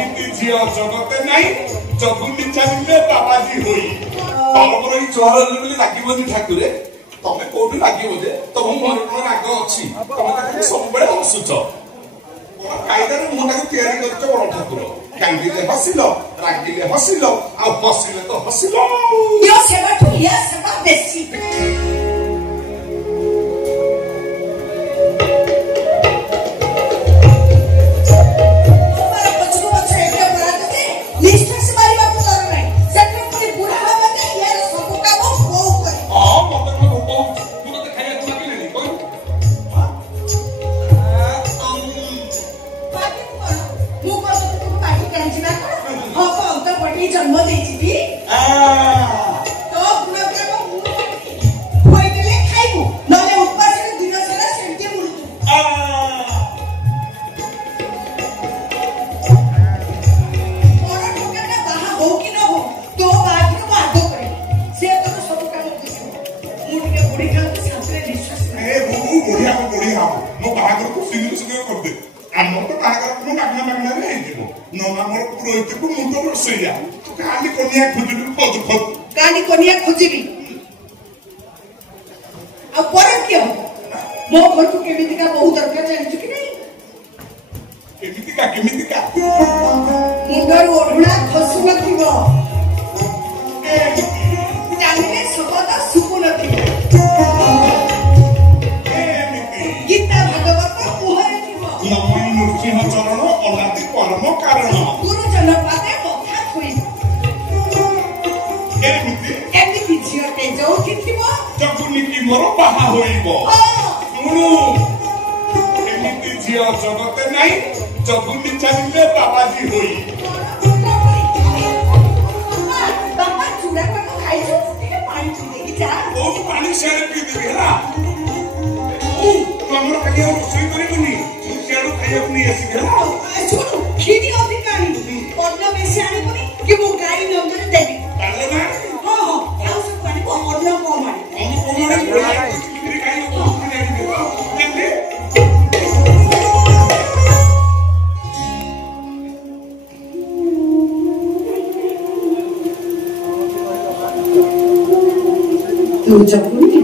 एमिति झियो जगते नाही जगुनी चालिले बाबाजी होई तमर ई चोर बोली लागिबोनी ठाकुरे तमे कोठी लागिबो जे तम मन कोन राग अछि तमे ताके सब बेले हसुछ कायदार मुंडा को तयारी करछ बड़ ठाकुर कांदिले हसिलो रागिले हसिलो आ हसिले तो हसिलो यो सेवा बेसी जन्म देछि तो गुणग्राम होइतले खाइबु नले उपास दिन सारा सेंटे मुरुतु और ठोकना बाहा हो कि न हो तो बाकी को आदो करे से तो सब काम दिसो मुटिके बुढ़ी का साथरे विश्वास ए बुढ़िया को बुढ़िया मो बाहागर को सिंगल सिंगल कर दे हमर तो बाहागर को मागना रे हेजिबो न हमर पुरोहित को मुंडो रसैया काली कोनिया खुजिबी खोज काली कोनिया खुजिबी अब पर के मो घर को केमिति का बहुत दरकार जानि कि नहीं केमिति का मुंडर ओढुणा खसु नथिबो जानिले सबदा सुकु नथिबो गीता भागवत उहरे थिबो नमो नृसिंह चरण अनादि परम कारण गुरुजन पादे कथा थुई एमिति झियोटे जोठी थिबो जगुनी की मोर बाहा होइबो सुनु एमिति झियो जगते नाही जगुनी चालिले बाबाजी होई बाबा चूड़ा को खाइছো ଟିକେ ପାଣି ପିଇକି जा ओ पानी सेरे पी देबी हला ओ तमर खाली रोसई करिबनी सेडू खाइबो नि एसी हला सुनु खीनी अधिकारी पन्न बेसी आनी पुनी कि मो गाई नंबर देबी ताले ना हां हां सब पानी को अन्न को मारी हम को मारे किरी खाइबो खाने देबो केते तू जपुनी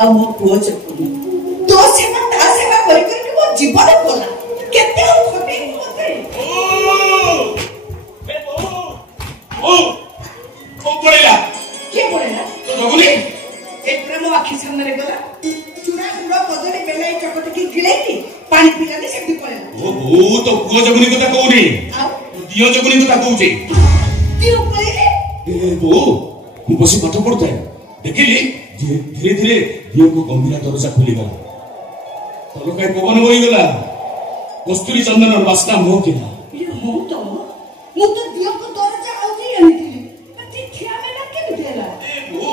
आ मो पुओ जपुनी तो सेवा ता सेवा करि करि मो जीवन कोला केते हो खबे मते ओ पड़ेला के पड़ेला तो जगुनी एक प्रेम आखि सामने रे गला चूड़ा गुड़ा बदले बेलाई चकट की गिलेती पानी पिलाने सेठी पड़ेला ओ तो पुओ जगुनी कथा कहूनी दियो जगुनी कथा कहूची दियो पड़ेले ए बो मु बसी पाठ पढ़ता है देखिली धीरे धीरे दियो को गंभीरा दरजा खुली गला तलो काय पवन होई गला कस्तूरी चंदन वासना मोह केला ये हो तो मु तो दियो को दरजा आउजी एमिति पति खिया मेला के देला ए बो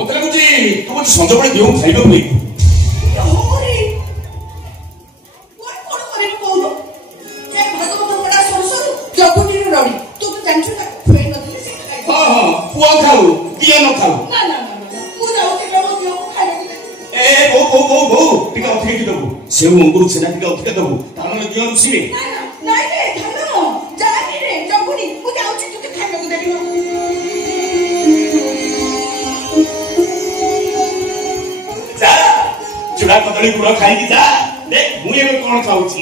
मते लागुची तू मते संज पड़े दियो खाइबो नहीं होरे कोन करे कोन ए भगवान बड़ा संसार जगुनी रडी तू तो जानछु ना खुए नथिले से खाइ हां हां पुआ खाऊ दिया न खाऊ ना ना मु जाऊ के लो दियो खाइ ए बो टिका उठे की दबु सेउ अंगुर छेना टिका उठे दबु ताने दियो रुसी ना नाइ रे धनो जानी रे जगुनी मु जाऊ छी तू खाइ को देबी जा चुड़ा कदली गुड़ खाई की जा देख मु एबे कोन खाउची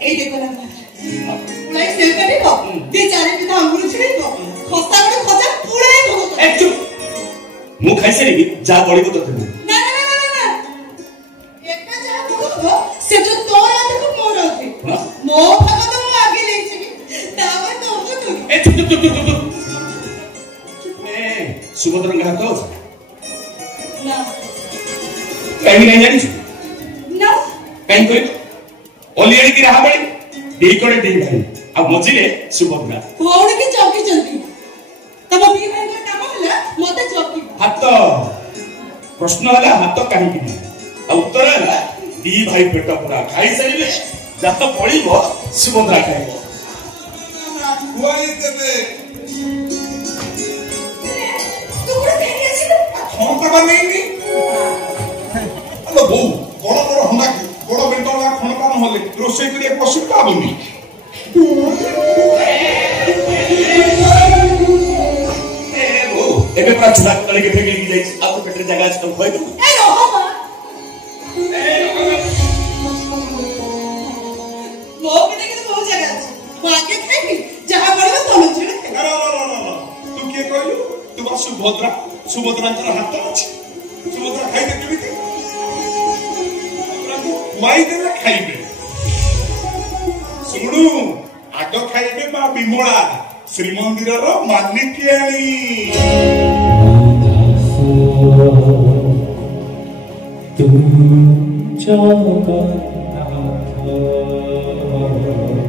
ए देखो ना पुलाई सेल करिबो दे चारे बिना अंगुर छिड़िबो खस्ता बडे खजा पुलाई हो ए चुप मु खाई सेरी जा पड़िबो तो ना एकटा जा हो से जो तोर आते को मोर आते मो भाग तो मु आगे ले छिबी तावा तो हो तो ए चुप ए सुभद्रा का हाथ ना कहीं नहीं जानी ना कहीं कोई ओलियड़ी की रहा बड़ी देई कोड़े देई भाई अब मझिले सुभद्रा कोण के चौकी चलती तब भी भाई का काम होला मते चौकी हाथ प्रश्न होला हाथ कहीं की उत्तर होला दी भाई पेट पूरा खाई सारिले जात पड़िबो सुभद्रा खाइबो खुआई देबे तू बड़ा खाई आसी हम करबा नहीं अलो बो बड़ बड़ हंडा बड़ बेंटला खणका न होले रोसई करिया पसु पाबनी ଏବେ ପୁରା ଛୁଆ ତଳିକି ଫେକିକି ଯାଇଛି ଆଉ ତ ପେଟରେ ଜାଗା ଅଛି ତମକୁ କହିଦେବୁ ମୋ ପେଟରେ କିନ୍ତୁ ବହୁତ ଜାଗା ଅଛି ମୁଁ ଆଗେ ଖାଇବି ଯାହା ବଳିବ ତମେ ଝିଅ ତୁ କିଏ କହିଲୁ ତୁ ବା ସୁଭଦ୍ରାଙ୍କର ହାତ ଅଛି ସୁଭଦ୍ରା ଖାଇବେ କେମିତି ଖୁଆଇଦେଲେ ଖାଇବେ ଶୁଣୁ ଆଗ ଖାଇବେ ମା ବିମଳା ଶ୍ରୀମନ୍ଦିରର ମାଲିକିଆଣୀ तू जागा